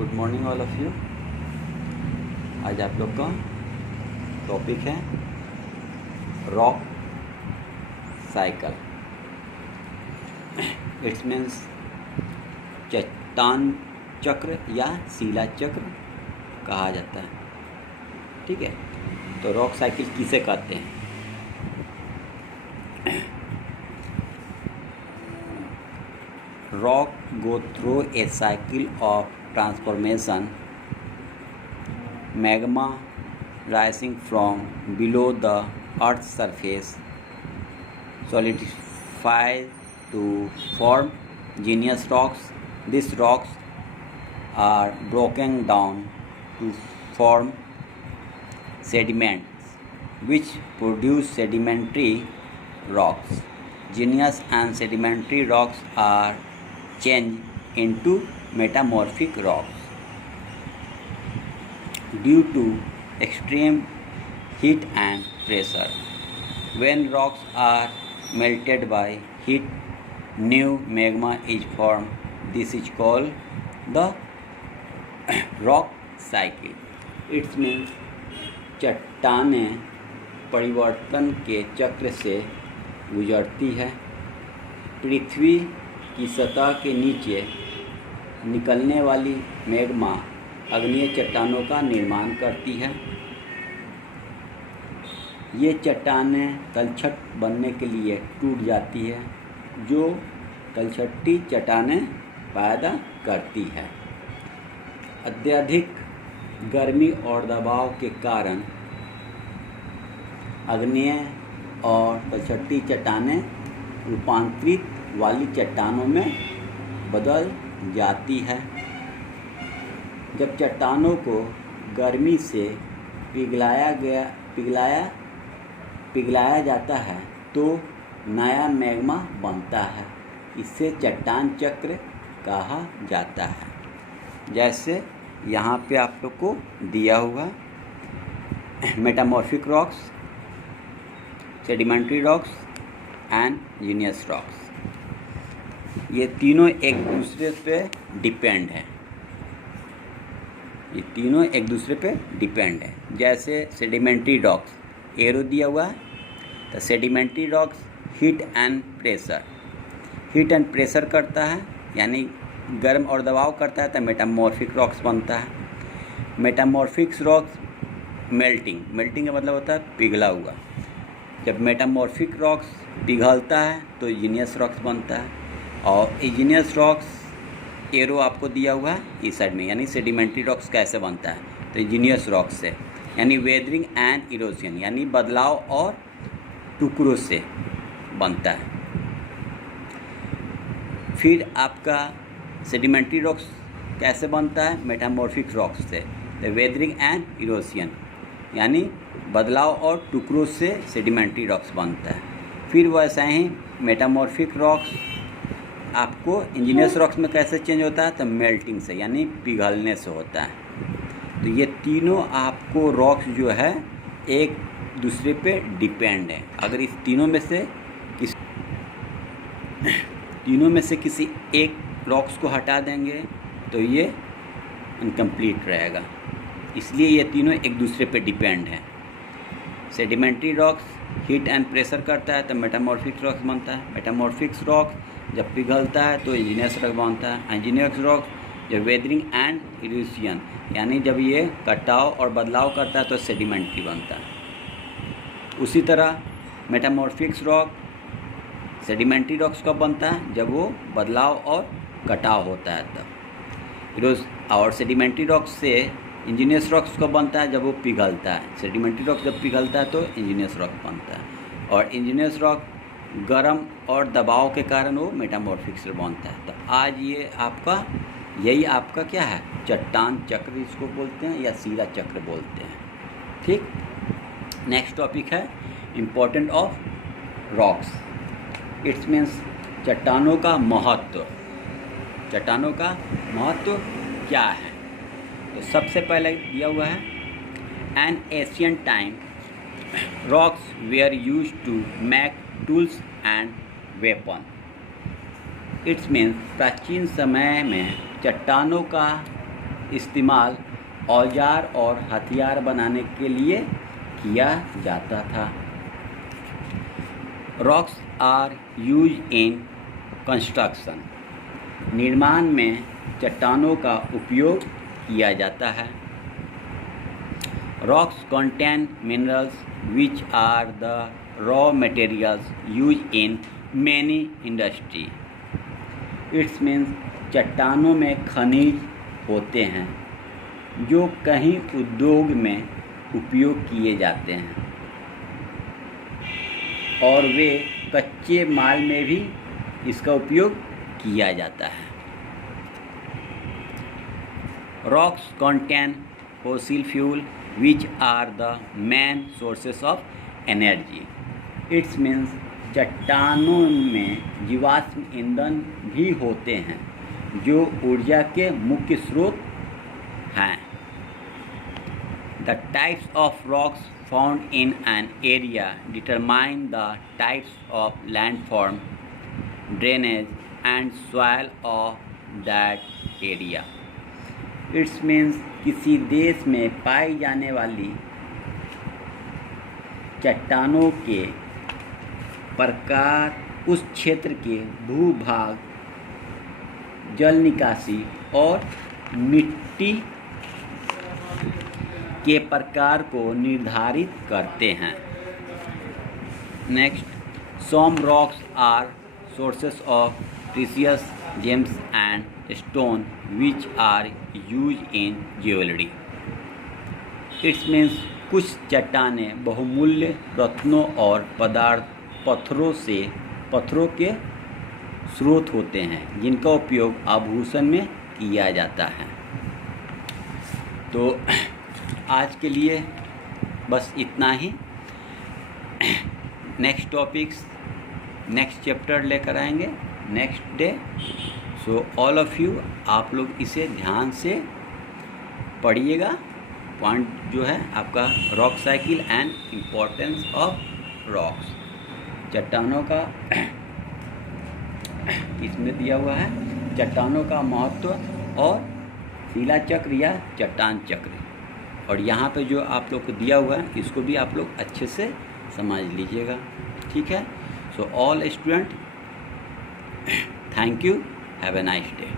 Good morning all of you. आज आप लोग का टॉपिक है रॉक साइकिल। इट्स मीन्स चट्टान चक्र या शिला चक्र कहा जाता है। ठीक है, तो रॉक साइकिल किसे कहते हैं? Rock go through a cycle of transformation. Magma rising from below the Earth's surface solidifies to form igneous rocks. These rocks are broken down to form sediments, which produce sedimentary rocks. Igneous and sedimentary rocks are changed into metamorphic rocks due to extreme heat and pressure. When rocks are melted by heat, new magma is formed. This is called the rock cycle. It means चट्टानें परिवर्तन के चक्र से गुजरती है। पृथ्वी की सतह के नीचे निकलने वाली मैग्मा अग्नीय चट्टानों का निर्माण करती है। ये चट्टानें तलछट बनने के लिए टूट जाती है, जो तलछटी चट्टानें पैदा करती है। अत्यधिक गर्मी और दबाव के कारण अग्नीय और तलछटी चट्टानें रूपांतरित वाली चट्टानों में बदल जाती है। जब चट्टानों को गर्मी से पिघलाया जाता है तो नया मैग्मा बनता है। इसे चट्टान चक्र कहा जाता है। जैसे यहाँ पे आप लोग को दिया हुआ metamorphic rocks, sedimentary rocks and igneous rocks, ये तीनों एक दूसरे पे डिपेंड है। ये तीनों एक दूसरे पे डिपेंड है। जैसे सेडिमेंट्री रॉक्स एरो दिया हुआ है, तो sedimentary rocks heat and pressure करता है, यानी गर्म और दबाव करता है, तो मेटामॉर्फिक रॉक्स बनता है। मेटामॉर्फिक रॉक्स मेल्टिंग का मतलब होता है पिघला हुआ। जब मेटामॉर्फिक रॉक्स पिघलता है तो igneous रॉक्स बनता है। और igneous रॉक्स एरो आपको दिया हुआ है इस साइड में, यानी सेडिमेंट्री रॉक्स कैसे बनता है, तो igneous रॉक्स से, यानी वेदरिंग एंड इरोजन, यानी बदलाव और टुकड़ों से बनता है। फिर आपका सेडिमेंट्री रॉक्स कैसे बनता है? मेटामॉर्फिक रॉक्स से, तो वेदरिंग एंड इरोजन, यानी बदलाव और टुकड़ों से सेडिमेंट्री रॉक्स बनता है। फिर वैसा ही मेटामॉर्फिक रॉक्स आपको igneous रॉक्स में कैसे चेंज होता है? तो मेल्टिंग से, यानी पिघलने से होता है। तो ये तीनों आपको रॉक्स जो है एक दूसरे पे डिपेंड है। अगर इस तीनों में से किसी एक रॉक्स को हटा देंगे तो ये इनकम्प्लीट रहेगा। इसलिए ये तीनों एक दूसरे पे डिपेंड हैं। Sedimentary rocks heat and pressure करता है तो मेटामॉर्फिक रॉक्स बनता है। मेटामॉर्फिक रॉक्स जब पिघलता है तो igneous रॉक बनता है। igneous रॉक जब वेदरिंग एंड इरोजन, यानी जब ये कटाव और बदलाव करता है तो सेडिमेंट्री बनता है। उसी तरह मेटामॉर्फिक रॉक सेडिमेंट्री रॉक्स कब बनता है? जब वो बदलाव और कटाव होता है तब। और सेडिमेंट्री रॉक्स से igneous रॉक्स कब बनता है? जब वो पिघलता है। सेडिमेंट्री रॉक जब पिघलता है तो igneous रॉक बनता है। और igneous रॉक गर्म और दबाव के कारण वो मेटामॉर्फिक से बनता है। तो आज यही आपका क्या है? चट्टान चक्र इसको बोलते हैं या शिला चक्र बोलते हैं। ठीक, नेक्स्ट टॉपिक है important of rocks. It's means चट्टानों का महत्व। चट्टानों का महत्व क्या है? तो सबसे पहले दिया हुआ है an ancient time rocks were used to make tools and weapon. It's means प्राचीन समय में चट्टानों का इस्तेमाल औजार और हथियार बनाने के लिए किया जाता था। Rocks are use in construction, निर्माण में चट्टानों का उपयोग किया जाता है। Rocks contain minerals which are the raw materials use in many industry. It's means चट्टानों में खनिज होते हैं जो कहीं उद्योग में उपयोग किए जाते हैं और वे कच्चे माल में भी इसका उपयोग किया जाता है। Rocks contain fossil fuel which are the main sources of energy. It's means चट्टानों में जीवाश्म ईंधन भी होते हैं जो ऊर्जा के मुख्य स्रोत हैं। The types of rocks found in an area determine the types of landform, drainage, and soil of that area. It means किसी देश में पाई जाने वाली चट्टानों के प्रकार उस क्षेत्र के भूभाग, जल निकासी और मिट्टी के प्रकार को निर्धारित करते हैं। Next, some rocks are sources of precious gems and stone which are use in jewellery. It's means कुछ चट्टानें बहुमूल्य रत्नों और पत्थरों के स्रोत होते हैं जिनका उपयोग आभूषण में किया जाता है। तो आज के लिए बस इतना ही। नेक्स्ट टॉपिक्स नेक्स्ट चैप्टर लेकर आएंगे next day. So all of you, आप लोग इसे ध्यान से पढ़िएगा। पॉइंट जो है आपका rock cycle and importance of rocks, चट्टानों का इसमें दिया हुआ है, चट्टानों का महत्व और शिला चक्र या चट्टान चक्र। और यहाँ पे जो आप लोग को दिया हुआ है इसको भी आप लोग अच्छे से समझ लीजिएगा, ठीक है। So all student, thank you, have a nice day.